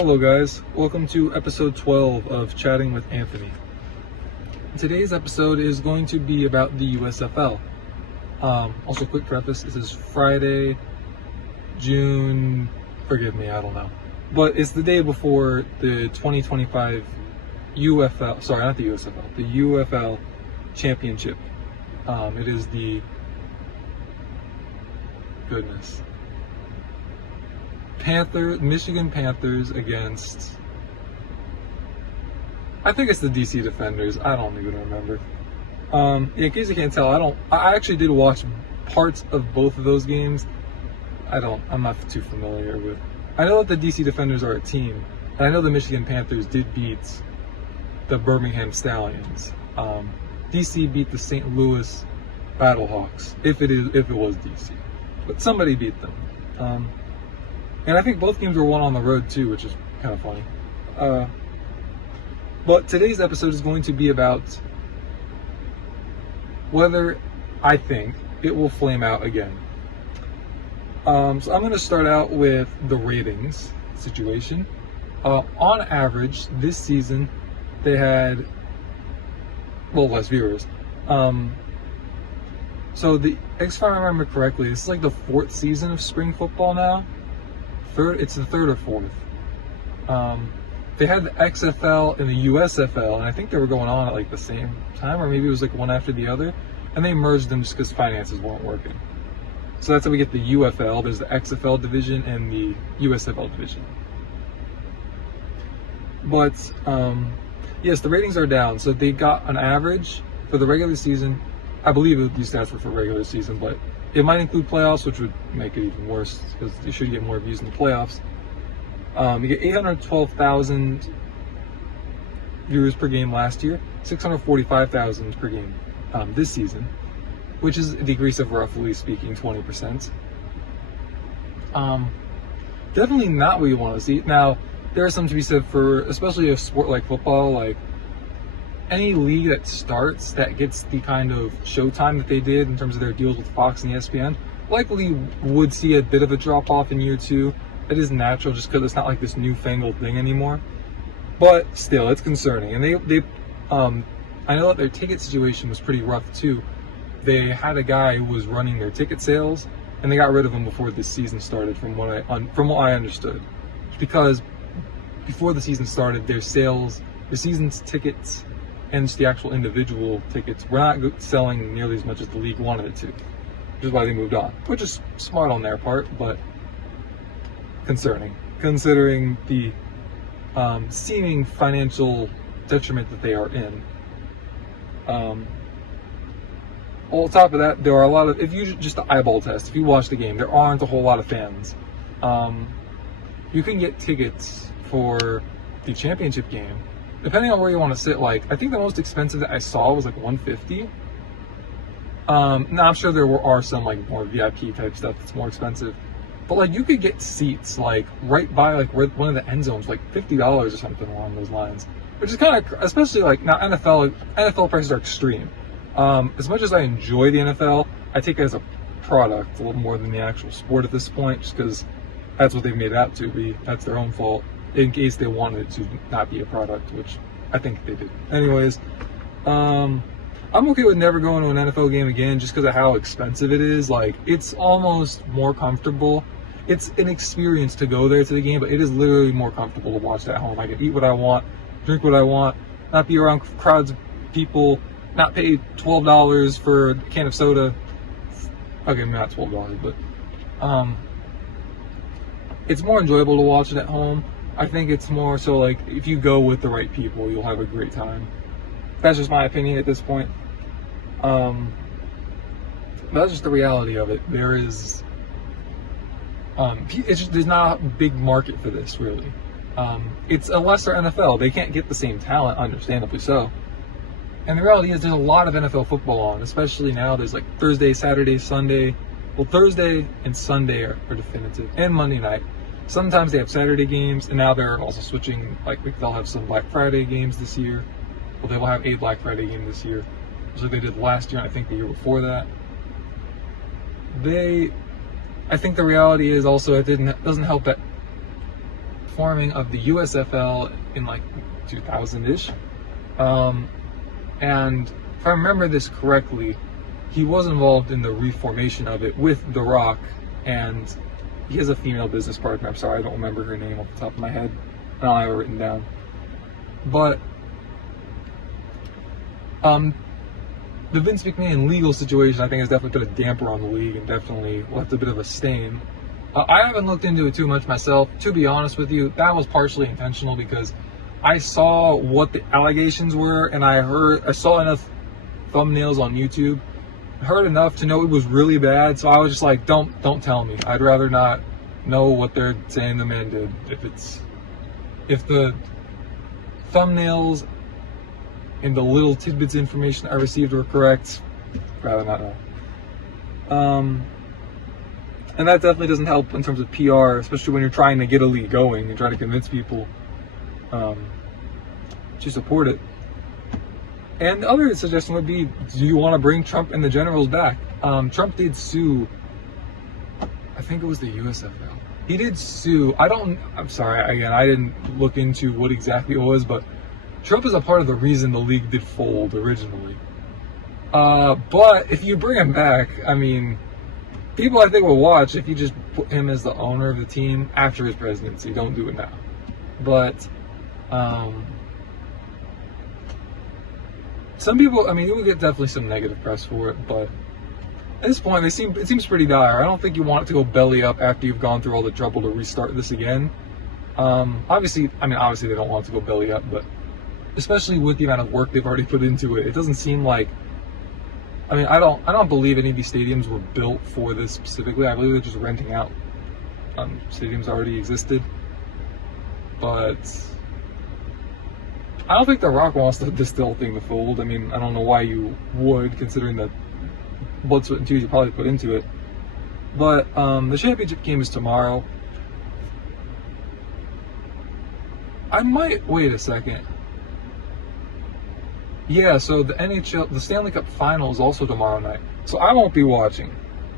Hello guys, welcome to episode 12 of Chatting with Anthony. Today's episode is going to be about the USFL. Also, quick preface, this is Friday, forgive me, I don't know. But it's the day before the 2025 UFL, sorry, not the USFL, the UFL championship. It is the, Michigan Panthers against, I think it's the DC Defenders. I don't even remember. In case you can't tell, I actually did watch parts of both of those games. I'm not too familiar with. I know that the DC Defenders are a team, and I know the Michigan Panthers did beat the Birmingham Stallions. DC beat the St. Louis Battlehawks, if it was DC, but somebody beat them. And I think both games were won on the road too, which is kind of funny. But today's episode is going to be about whether I think it will flame out again. So I'm going to start out with the ratings situation. On average, this season, they had, less viewers. So if I remember correctly, this is like the fourth season of spring football now. It's the third or fourth. They had the XFL and the USFL, and I think they were going on at like the same time, or maybe it was like one after the other, and they merged them just because finances weren't working. So that's how we get the UFL. There's the XFL division and the USFL division. But yes, the ratings are down. So they got an average for the regular season. I believe these stats were for regular season, but it might include playoffs, which would make it even worse because you should get more views in the playoffs. You get 812,000 viewers per game last year, 645,000 per game this season, which is a decrease of, roughly speaking, 20%. Definitely not what you want to see. Now, there is something to be said for, especially a sport like football, like any league that starts that gets the kind of showtime that they did in terms of their deals with Fox and ESPN likely would see a bit of a drop off in year two. It is natural just because it's not like this newfangled thing anymore. But still, it's concerning. And I know that their ticket situation was pretty rough too. They had a guy who was running their ticket sales, and they got rid of him before the season started, from what I understood. Because before the season started, their season's tickets and just the actual individual tickets were not selling nearly as much as the league wanted it to, which is why they moved on, which is smart on their part, but concerning, considering the seeming financial detriment that they are in. On top of that, there are a lot of, if you just the eyeball test, if you watch the game, there aren't a whole lot of fans. You can get tickets for the championship game, depending on where you want to sit. Like, I think the most expensive that I saw was like $150. Now I'm sure there are some like more VIP type stuff that's more expensive, but like you could get seats like right by like where one of the end zones, like $50 or something along those lines, which is kind of, especially like now NFL prices are extreme. As much as I enjoy the NFL, I take it as a product a little more than the actual sport at this point, just because that's what they've made it out to be. That's their own fault, in case they wanted it to not be a product, which I think they did. Anyways, I'm okay with never going to an NFL game again just because of how expensive it is. Like, it's almost more comfortable. It's an experience to go there to the game, but it is literally more comfortable to watch it at home. I can eat what I want, drink what I want, not be around crowds of people, not pay $12 for a can of soda. Okay, not $12, but it's more enjoyable to watch it at home. I think it's more so like if you go with the right people, you'll have a great time. That's just my opinion at this point. That's just the reality of it. There's not a big market for this, really. It's a lesser NFL. They can't get the same talent, understandably so. And the reality is there's a lot of NFL football on, especially now. There's like Thursday, Saturday, Sunday. Well, Thursday and Sunday are definitive, and Monday night. Sometimes they have Saturday games, and now they're also switching, like they'll have some Black Friday games this year. Well, they will have a Black Friday game this year, just like they did last year, and I think the year before that. I think the reality is also it doesn't help that reforming of the USFL in like 2000-ish. And if I remember this correctly, he was involved in the reformation of it with The Rock, and he has a female business partner. I'm sorry, I don't remember her name off the top of my head. I don't have it written down. But the Vince McMahon legal situation, I think, has definitely put a damper on the league and definitely left a bit of a stain. I haven't looked into it too much myself. To be honest with you, that was partially intentional because I saw what the allegations were, and I saw enough thumbnails on YouTube, heard enough to know it was really bad. So I was just like, don't tell me. I'd rather not know what they're saying the man did. If the thumbnails and the little tidbits of information I received were correct, I'd rather not know. And that definitely doesn't help in terms of PR, especially when you're trying to get a league going and trying to convince people to support it. And the other suggestion would be, do you want to bring Trump and the Generals back? Trump did sue, I think it was the USFL. He did sue, I'm sorry, again, I didn't look into what exactly it was, but Trump is a part of the reason the league did fold originally. But if you bring him back, I mean, people I think will watch if you just put him as the owner of the team after his presidency. Don't do it now. But some people, I mean, you will get definitely some negative press for it, but at this point, it seems pretty dire. I don't think you want it to go belly up after you've gone through all the trouble to restart this again. Obviously they don't want it to go belly up, but especially with the amount of work they've already put into it, it doesn't seem like. I mean, I don't believe any of these stadiums were built for this specifically. I believe they're just renting out stadiums already existed. But I don't think The Rock wants this whole thing to fold. I mean, I don't know why you would, considering the blood, sweat, and tears you probably put into it. But the championship game is tomorrow. I might wait a second. Yeah, so the Stanley Cup Final is also tomorrow night. So I won't be watching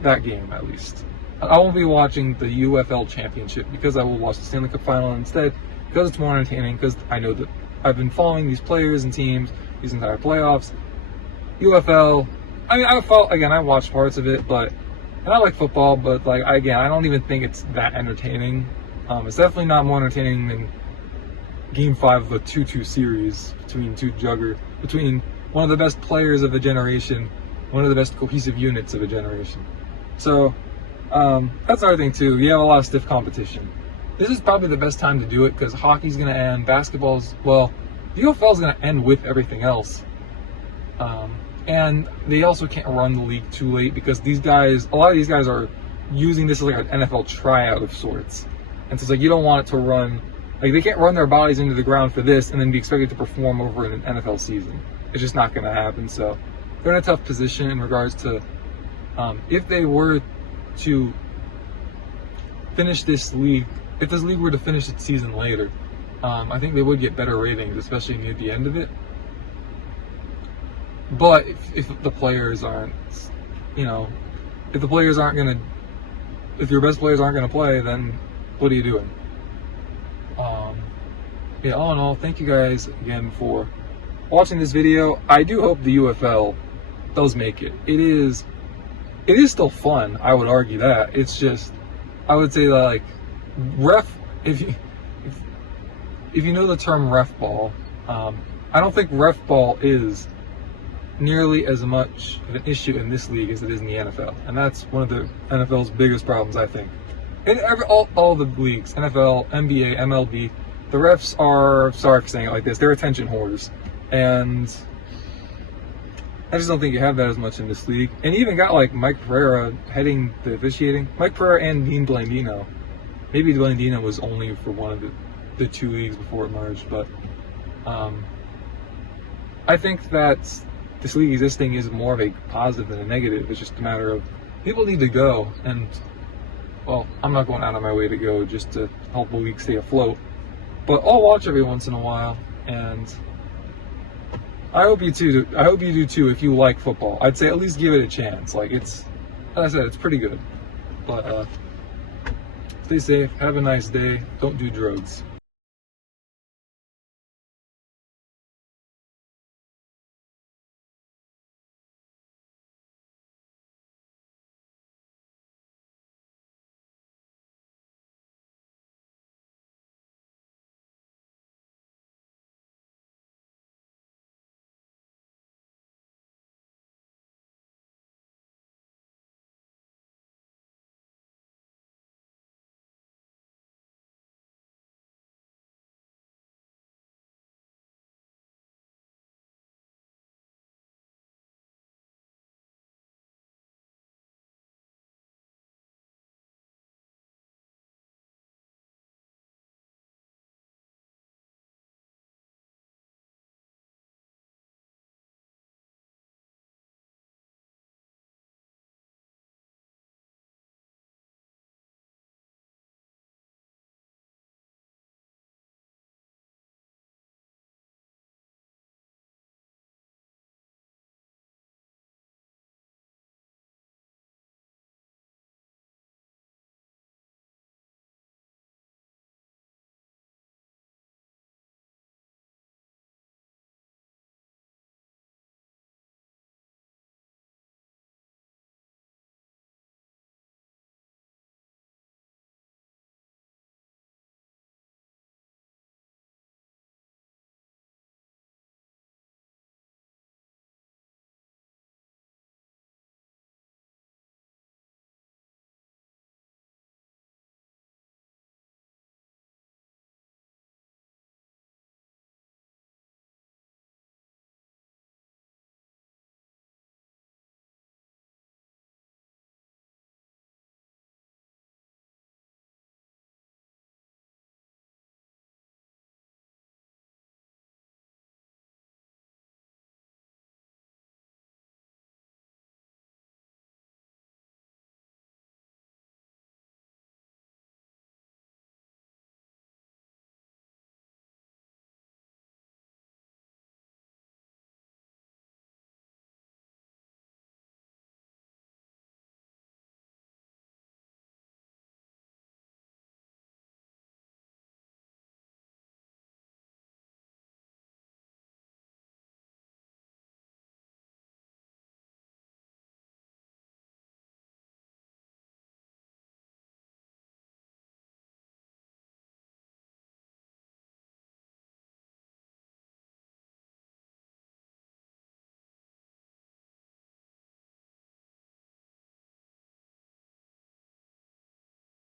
that game, at least. I won't be watching the UFL Championship because I will watch the Stanley Cup Final instead, because it's more entertaining, because I know that I've been following these players and teams these entire playoffs. UFL, I mean, I watched parts of it, and I like football, but I don't even think it's that entertaining. It's definitely not more entertaining than Game 5 of a 2-2 series between one of the best players of a generation, one of the best cohesive units of a generation. So that's another thing too. You have a lot of stiff competition. This is probably the best time to do it because hockey's going to end, the UFL is going to end with everything else. And they also can't run the league too late because a lot of these guys are using this as like an NFL tryout of sorts. And so it's like you don't want it to run. Like, they can't run their bodies into the ground for this and then be expected to perform over an NFL season. It's just not going to happen. So they're in a tough position in regards to if they were to finish this league, if this league were to finish its season later, I think they would get better ratings, especially near the end of it. But if the players aren't, if your best players aren't going to play, then what are you doing? All in all, thank you guys again for watching this video. I do hope the UFL does make it. It is still fun, I would argue that. It's just, I would say that if you know the term ref ball, I don't think ref ball is nearly as much of an issue in this league as it is in the NFL. And that's one of the NFL's biggest problems, I think. In all the leagues, NFL, NBA, MLB, the refs are, sorry for saying it like this, they're attention whores. And I just don't think you have that as much in this league. And you even got Mike Pereira heading the officiating. Mike Pereira and Dean Blandino. Maybe Blandino was only for one of the two leagues before it merged, but I think that this league existing is more of a positive than a negative. It's just a matter of people need to go, and well, I'm not going out of my way to go just to help the league stay afloat, but I'll watch every once in a while, and I hope you do too if you like football. I'd say at least give it a chance. Like, it's, as I said, it's pretty good. But Stay safe. Have a nice day. Don't do drugs.